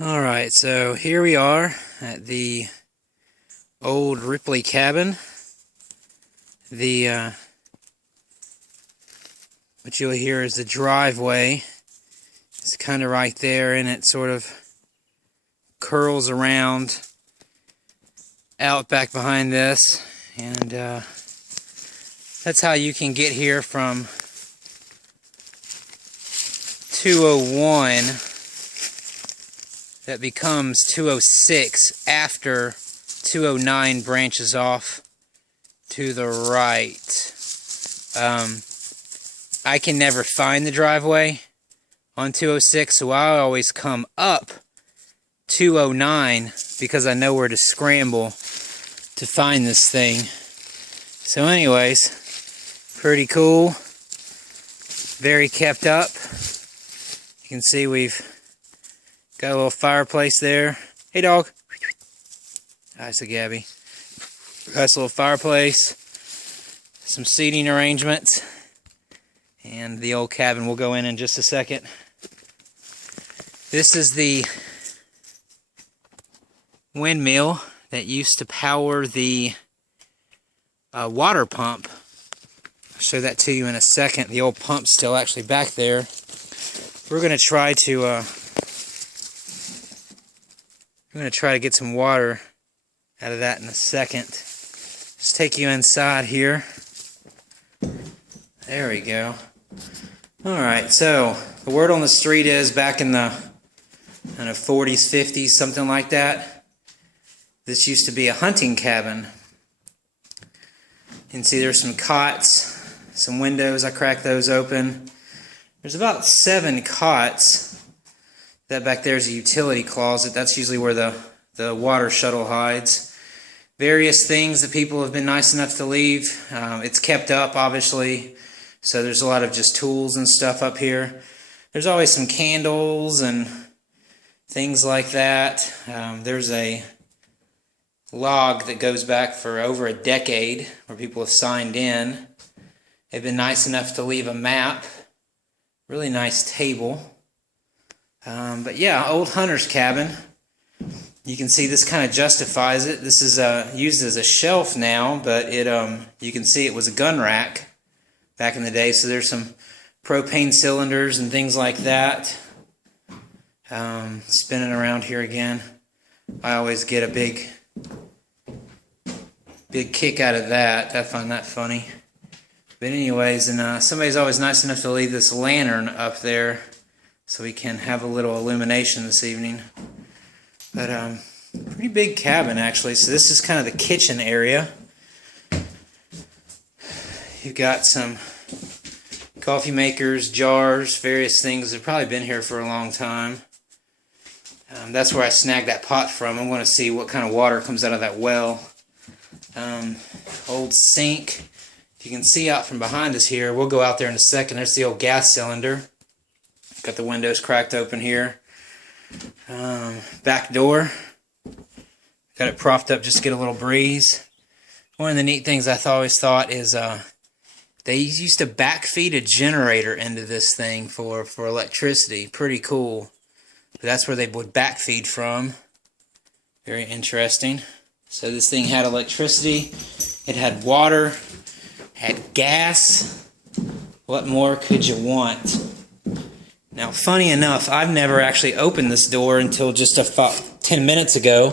Alright, so here we are at the old Ripley cabin. What you'll hear is the driveway. It's kind of right there, and it sort of curls around out back behind this. And that's how you can get here from 201. That becomes 206 after 209 branches off to the right. I can never find the driveway on 206, so I always come up 209 because I know where to scramble to find this thing. So anyways, pretty cool. Very kept up. You can see we've got a little fireplace there. Hey, dog. That's a Gabby. Nice little fireplace. Some seating arrangements. And the old cabin. We'll go in just a second. This is the windmill that used to power the water pump. I'll show that to you in a second. The old pump's still actually back there. We're going to try to get some water out of that in a second. Just take you inside here. There we go. Alright, so the word on the street is back in the 40s, 50s, something like that. This used to be a hunting cabin. You can see there's some cots, some windows. I cracked those open. There's about 7 cots. That back there is a utility closet. That's usually where the water shuttle hides. Various things that people have been nice enough to leave. It's kept up, obviously. So there's a lot of just tools and stuff up here. There's always some candles and things like that. There's a log that goes back for over a decade where people have signed in. They've been nice enough to leave a map. Really nice table. But yeah, old hunter's cabin. You can see this kind of justifies it. This is used as a shelf now, but you can see it was a gun rack back in the day. So there's some propane cylinders and things like that. Spinning around here again. I always get a big kick out of that. I find that funny. But anyways, and somebody's always nice enough to leave this lantern up there so we can have a little illumination this evening. But pretty big cabin actually. So this is kind of the kitchen area. You've got some coffee makers, jars, various things that have probably been here for a long time. That's where I snagged that pot from. I want to see what kind of water comes out of that well. Old sink. If you can see out from behind us here, we'll go out there in a second. There's the old gas cylinder. Got the windows cracked open here. Back door. Got it propped up just to get a little breeze. One of the neat things I always thought is they used to backfeed a generator into this thing for electricity. Pretty cool. But that's where they would backfeed from. Very interesting. So this thing had electricity. It had water. Had gas. What more could you want? Now, funny enough, I've never actually opened this door until just about 10 minutes ago.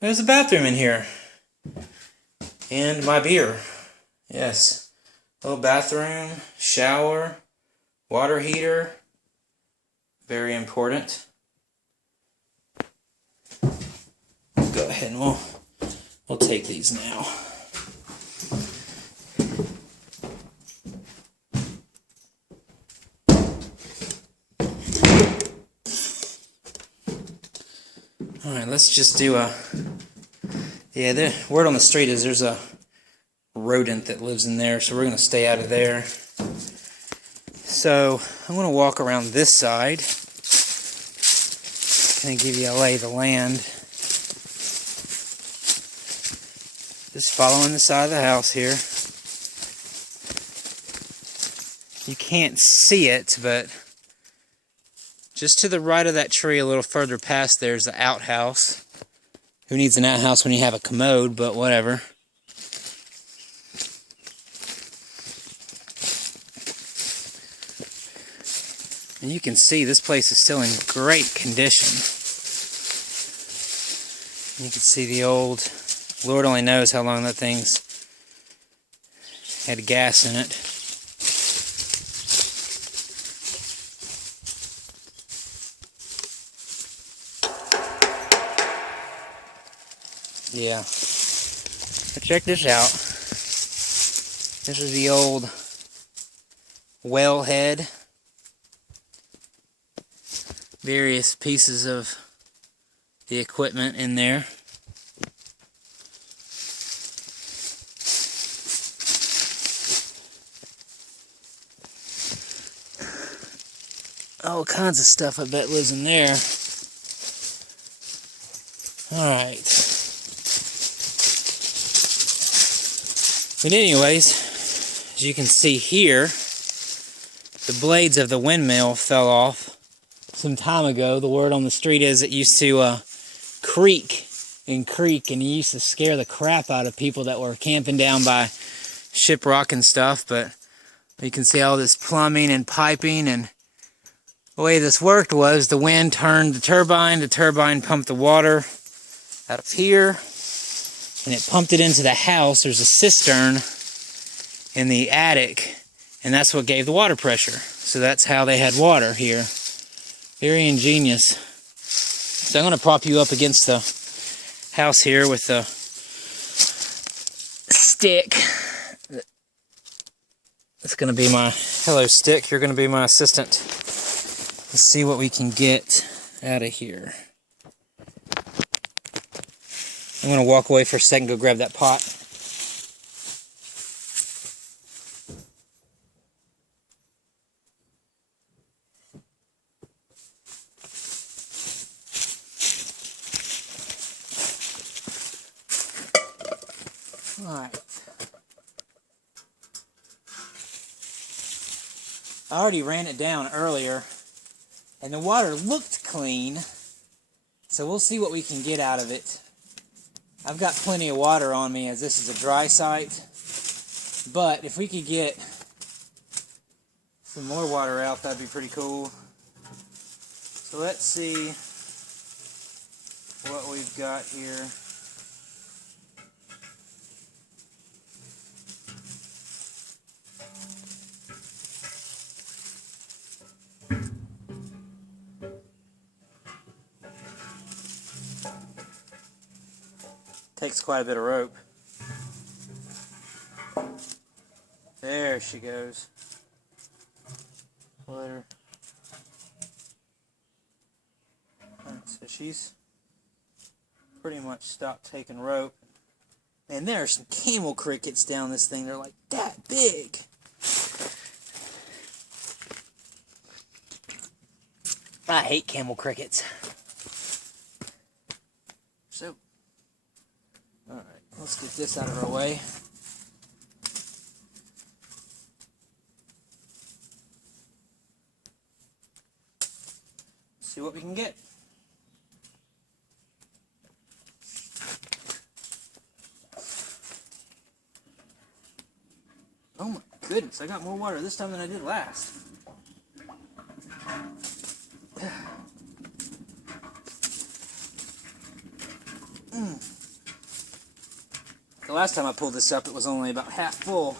There's a bathroom in here. And my beer. Yes. Little bathroom, shower, water heater. Very important. Go ahead and we'll take these now. Alright, let's just do the word on the street is there's a rodent that lives in there, so we're going to stay out of there. So, I'm going to walk around this side. Going to give you a lay of the land. Just following the side of the house here. You can't see it, but Just to the right of that tree, a little further past, there's the outhouse. Who needs an outhouse when you have a commode, but whatever. And you can see this place is still in great condition. You can see the old, Lord only knows how long that thing's had gas in it. Yeah. But check this out. This is the old wellhead. Various pieces of the equipment in there. All kinds of stuff I bet lives in there. Alright. But anyways, as you can see here, the blades of the windmill fell off some time ago. The word on the street is it used to creak and creak, and it used to scare the crap out of people that were camping down by Shiprock and stuff. But you can see all this plumbing and piping, and the way this worked was the wind turned the turbine pumped the water out of here, and it pumped it into the house. There's a cistern in the attic, and that's what gave the water pressure. So that's how they had water here. Very ingenious. So I'm going to prop you up against the house here with the stick. It's going to be my, hello stick, you're going to be my assistant. Let's see what we can get out of here. I'm going to walk away for a second, go grab that pot. Alright. I already ran it down earlier, and the water looked clean, so we'll see what we can get out of it. I've got plenty of water on me as this is a dry site, but if we could get some more water out, that'd be pretty cool. So let's see what we've got here. Takes quite a bit of rope. There she goes. Let her. Right, so she's pretty much stopped taking rope. And there are some camel crickets down this thing. They're like that big. I hate camel crickets. So, alright, let's get this out of our way. See what we can get. Oh my goodness, I got more water this time than I did last. The last time I pulled this up, it was only about half full.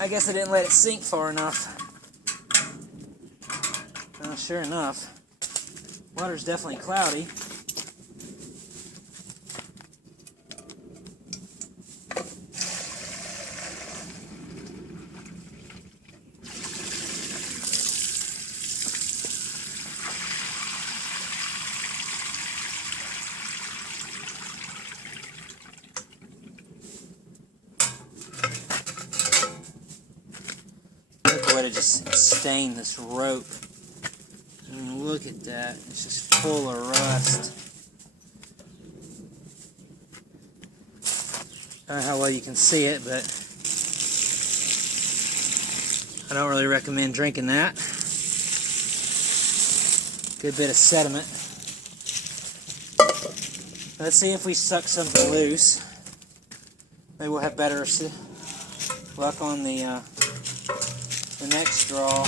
I guess I didn't let it sink far enough. Sure enough, water's definitely cloudy. Look at the way to just stain this rope. Look at that, it's just full of rust. I don't know how well you can see it, but I don't really recommend drinking that. Good bit of sediment. Let's see if we suck something loose. Maybe we'll have better luck on the next draw.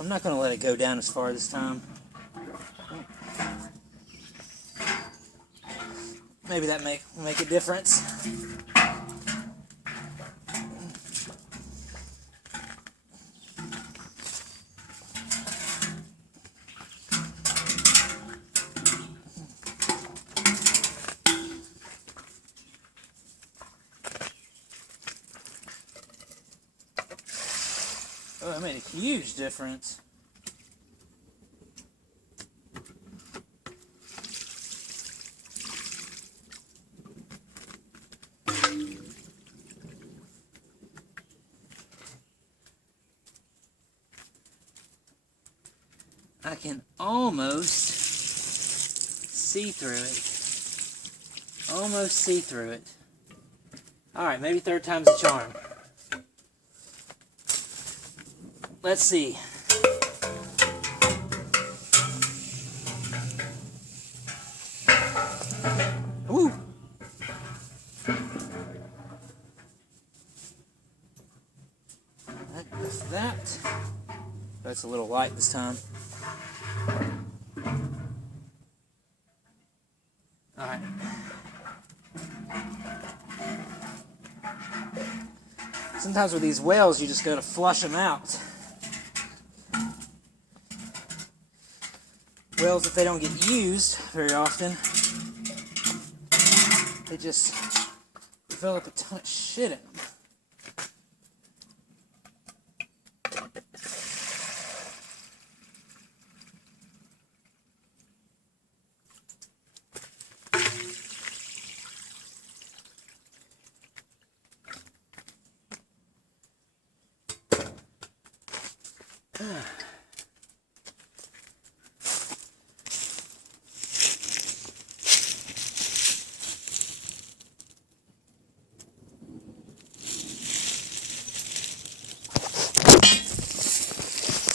I'm not going to let it go down as far this time. Maybe that will make a difference. Oh, that made a huge difference. I can almost see through it. Almost see through it. Alright, maybe third time's a charm. Let's see. Woo! That. That's a little light this time. Alright. Sometimes with these whales, you just got to flush them out. Whales, if they don't get used very often, they just develop a ton of shit in them.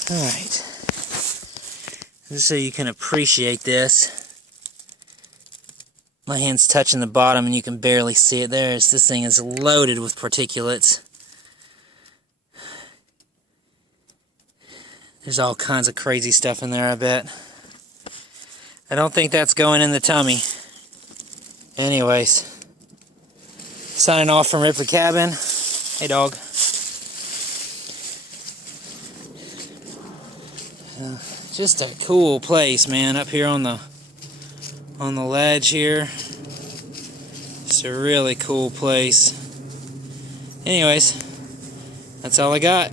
Alright, just so you can appreciate this, my hand's touching the bottom and you can barely see it there. This thing is loaded with particulates. There's all kinds of crazy stuff in there, I bet. I don't think that's going in the tummy. Anyways, signing off from Ripley Cabin. Hey, dog. Just a cool place, man, up here on the ledge here. Just a really cool place. Anyways, that's all I got.